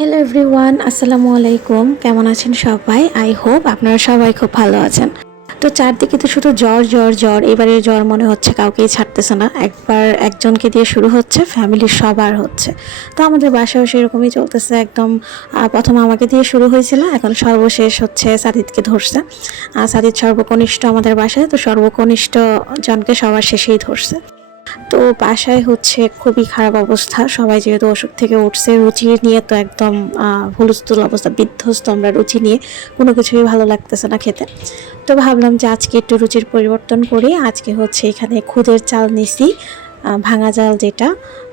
Hello everyone, আসসালামু আলাইকুম। কেমন আছেন সবাই? আই হোপ আপনারা সবাই খুব ভালো আছেন। তো চারদিকে তো শুধু জ্বর জ্বর জ্বর, এবারে জ্বর মনে হচ্ছে কাউকেই ছাড়তেছে না। একবার একজনকে দিয়ে শুরু হচ্ছে, ফ্যামিলির সবার হচ্ছে। তো আমাদের বাসায়ও সেরকমই চলতেছে একদম। প্রথম আমাকে দিয়ে শুরু হয়েছিল, এখন সর্বশেষ হচ্ছে সাদিদকে ধরছে। সাদিদ সর্বকনিষ্ঠ আমাদের বাসায়, তো সর্বকনিষ্ঠ জনকে সবার শেষেই ধরছে। তো বাসায় হচ্ছে খুবই খারাপ অবস্থা, সবাই যেহেতু অসুখ থেকে উঠছে, রুচি নিয়ে তো একদম হুলস্থুল অবস্থা, বিধ্বস্ত আমরা রুচি নিয়ে। কোনো কিছুই ভালো লাগতেছে না খেতে। তো ভাবলাম যে আজকে একটু রুচির পরিবর্তন করি। আজকে হচ্ছে এখানে খুদের চাল নিছি, ভাঙা চাল যেটা।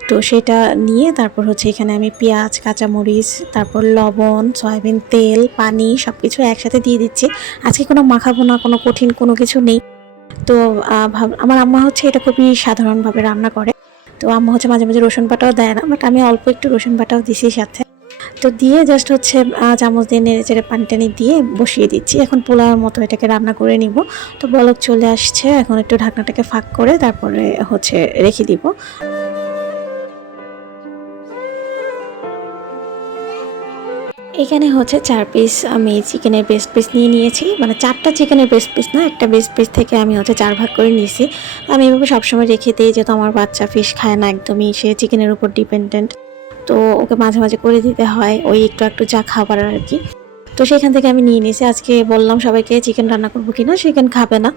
তো সেটা নিয়ে তারপর হচ্ছে এখানে আমি পেঁয়াজ, কাঁচামরিচ, তারপর লবণ, সয়াবিন তেল, পানি সব কিছু একসাথে দিয়ে দিচ্ছি। আজকে কোনো মাখাবো না, কোনো কঠিন কোনো কিছু নেই। তো আমার আম্মা হচ্ছে এটা খুবই সাধারণভাবে রান্না করে। তো আম্মা হচ্ছে মাঝে মাঝে রসুন বাটাও দেয় না, বাট আমি অল্প একটু রসুন বাটাও দিছি সাথে। তো দিয়ে জাস্ট হচ্ছে চামচ দিয়ে নেড়ে চেড়ে পানি টানি দিয়ে বসিয়ে দিচ্ছি। এখন পোলাওর মতো এটাকে রান্না করে নিব। তো বলক চলে আসছে, এখন একটু ঢাকনাটাকে ফাঁক করে তারপরে হচ্ছে রেখে দিব। এখানে হচ্ছে ৪ পিস আমি চিকেনের ব্রেস্ট পিস নিয়ে নিয়েছি, মানে ৪টা চিকেনের ব্রেস্ট পিস না, একটা ব্রেস্ট পিস থেকে আমি হচ্ছে ৪ ভাগ করে নিয়েছি। আমি এভাবে সবসময় রেখে দিই, যেহেতু আমার বাচ্চা ফিশ খায় না একদমই, সে চিকেনের উপর ডিপেন্ডেন্ট। তো ওকে মাঝে মাঝে করে দিতে হয়, ওই একটু একটু যা খাবার আর কি। তো সেখান থেকে আমি নিয়ে নিয়েছি। আজকে বললাম সবাইকে চিকেন রান্না করবো কিনা, চিকেন খাবে না।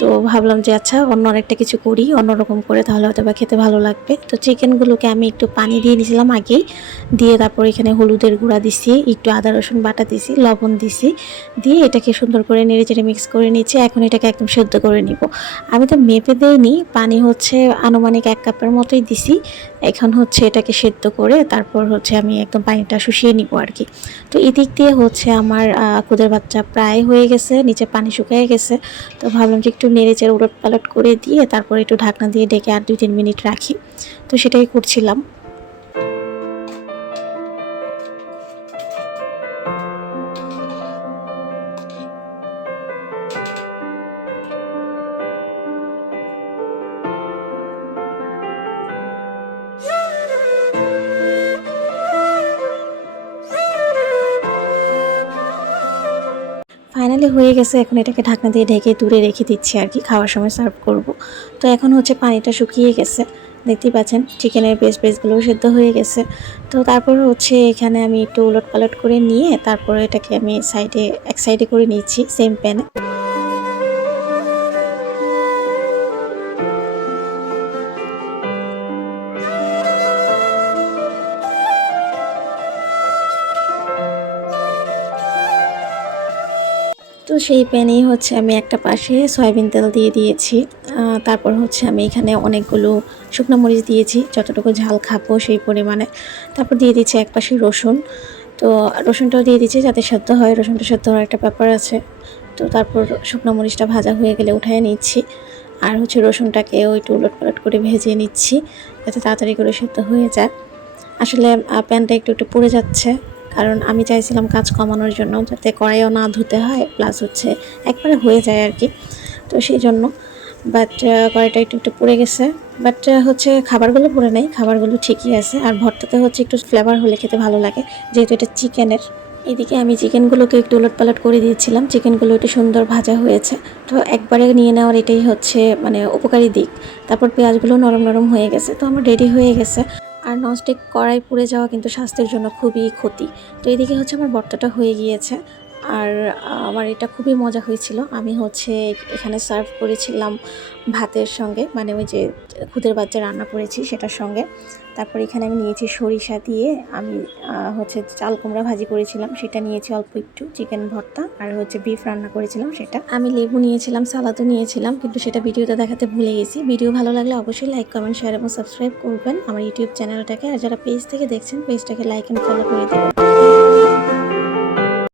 তো ভাবলাম যে আচ্ছা অন্য আরেকটা কিছু করি, অন্যরকম করে, তাহলে হয়তো বা খেতে ভালো লাগবে। তো চিকেনগুলোকে আমি একটু পানি দিয়ে নিয়েছিলাম আগেই, দিয়ে তারপর এখানে হলুদের গুঁড়া দিছি, একটু আদা রসুন বাটা দিছি, লবণ দিছি, দিয়ে এটাকে সুন্দর করে নেড়ে চেড়ে মিক্স করে নিচ্ছি। এখন এটাকে একদম সেদ্ধ করে নিব। আমি তো মেপে দেইনি, পানি হচ্ছে আনুমানিক 1 কাপের মতোই দিছি। এখন হচ্ছে এটাকে সেদ্ধ করে তারপর হচ্ছে আমি একদম পানিটা শুষিয়ে নিব আর কি। তো এদিক দিয়ে হচ্ছে আমার খুদের বাচ্চা প্রায় হয়ে গেছে, নিচে পানি শুকিয়ে গেছে। তো ভাবলাম যে একটু নেড়ে চেড়ে উলট পালট করে দিয়ে তারপর একটু ঢাকনা দিয়ে ডেকে আর 2-3 মিনিট রাখি। তো সেটাই করছিলাম। ফাইনালি হয়ে গেছে, এখন এটাকে ঢাকনা দিয়ে ঢেকে দূরে রেখে দিচ্ছি আর কি, খাওয়ার সময় সার্ভ করব। তো এখন হচ্ছে পানিটা শুকিয়ে গেছে, দেখতেই পাচ্ছেন চিকেনের পিসগুলো সেদ্ধ হয়ে গেছে। তো তারপর হচ্ছে এখানে আমি একটু উলট পালট করে নিয়ে তারপরে এটাকে আমি এক সাইডে করে নিচ্ছি সেম প্যানে। তো সেই প্যানেই হচ্ছে আমি একটা পাশে সয়াবিন তেল দিয়ে দিয়েছি। তারপর হচ্ছে আমি এখানে অনেকগুলো শুকনো মরিচ দিয়েছি, যতটুকু ঝাল খাবো সেই পরিমাণে। তারপর দিয়ে দিচ্ছি এক পাশে রসুন। তো রসুনটাও দিয়ে দিচ্ছি যাতে সেদ্ধ হয়, রসুনটা সেদ্ধ হওয়ার একটা ব্যাপার আছে। তো তারপর শুকনো মরিচটা ভাজা হয়ে গেলে উঠিয়ে নিচ্ছি। আর হচ্ছে রসুনটাকেও একটু উলটপালট করে ভেজে নিচ্ছি যাতে তাড়াতাড়ি করে সেদ্ধ হয়ে যায়। আসলে প্যানটা একটু একটু পুড়ে যাচ্ছে, কারণ আমি চাইছিলাম কাজ কমানোর জন্য, যাতে কড়াইও না ধুতে হয়, প্লাস হচ্ছে একবারে হয়ে যায় আর কি। তো সেই জন্য বাট কড়াইটা একটু একটু পুড়ে গেছে। বাট হচ্ছে খাবারগুলো পুড়ে নেই, খাবারগুলো ঠিকই আছে। আর ভর্তাতে হচ্ছে একটু ফ্লেভার হলে খেতে ভালো লাগে, যেহেতু এটা চিকেনের। এদিকে আমি চিকেনগুলোকে একটু উলটপালট করে দিয়েছিলাম, চিকেনগুলো একটু সুন্দর ভাজা হয়েছে। তো একবারে নিয়ে নেওয়ার এটাই হচ্ছে মানে উপকারী দিক। তারপর পেঁয়াজগুলো নরম নরম হয়ে গেছে, তো আমার রেডি হয়ে গেছে। আর ননস্টিক কড়াই পুড়ে যাওয়া কিন্তু স্বাস্থ্যের জন্য খুবই ক্ষতি। তো এদিকে হচ্ছে আমার ভর্তাটা হয়ে গিয়েছে। আর আমার এটা খুবই মজা হয়েছিল। আমি হচ্ছে এখানে সার্ভ করেছিলাম ভাতের সঙ্গে, মানে ওই যে খুদের বাচ্চা রান্না করেছি সেটার সঙ্গে। তারপর এখানে আমি নিয়েছি সরিষা দিয়ে, আমি হচ্ছে চাল কুমড়া ভাজি করেছিলাম, সেটা নিয়েছি অল্প একটু, চিকেন ভর্তা, আর হচ্ছে বিফ রান্না করেছিলাম সেটা। আমি লেবু নিয়েছিলাম, সালাদও নিয়েছিলাম, কিন্তু সেটা ভিডিওতে দেখাতে ভুলে গেছি। ভিডিও ভালো লাগলে অবশ্যই লাইক, কমেন্ট, শেয়ার এবং সাবস্ক্রাইব করবেন আমার ইউটিউব চ্যানেলটাকে। আর যারা পেজ থেকে দেখছেন, পেজটাকে লাইক অ্যান্ড ফলো করে দেবেন।